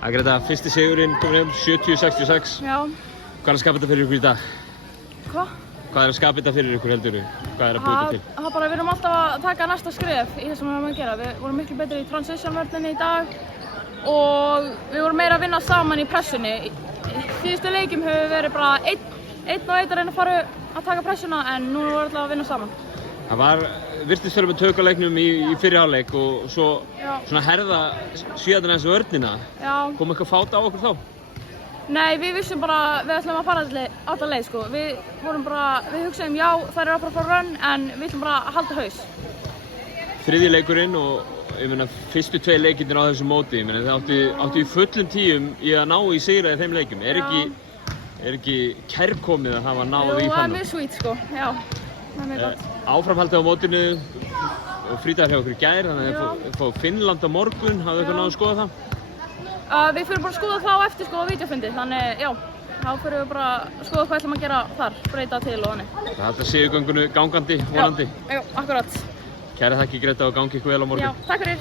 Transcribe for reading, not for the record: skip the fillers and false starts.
Greta, fyrsti sigurinn komin heim, 70-66. Já. Hvað er að skapa þetta fyrir ykkur í dag? Hvað? Hvað er að skapa þetta fyrir ykkur heldur? Hvað er að búa þetta til? Það bara, við erum alltaf að taka næsta skref í þessum við erum að gera. Við vorum miklu betri í transition-vörninni í dag og við vorum meira að vinna saman í pressunni. Í síðustu leikjum höfum við verið bara einn og einn að reyna að fara að taka pressuna en núna vorum við alltaf að vinna saman. Það virtist vera með tök á leiknum í fyrri hálfleik og svo svona herða síðan þessu vörnina. Já. Kom eitthvað fát á okkur þá? Nei, við vissum bara við ætlum að fara alla leið sko. Við hugsaðum já, þær eru að fara run en við ætlum bara að halda haus. Þriðji leikurinn og ég meina fyrstu 2 leikirnir á þessu móti, ég meina þið áttu í fullum tíum í að ná í sigra í þeim leikum. Er ekki kærkomið að hafa náð í þannig? Jú, það mjög sweet sko, já. Það mjög gott. Áframhaldið á mótinu og frídagur hjá okkur í gær, þannig að þið fóðu Finnland á morgun, hafðu eitthvað náðu að skoða það? Við fyrir bara að skoða það á eftir sko á vídeofundi, þannig já, þá fyrir við bara að skoða hvað ætlum að gera þar, breyta til og þannig. Það halda sigurgöngunni gangandi, vonandi? Já, akkurat. Kæra þakki Greta og gangi ykkur vel á morgun. Já, takk fyrir.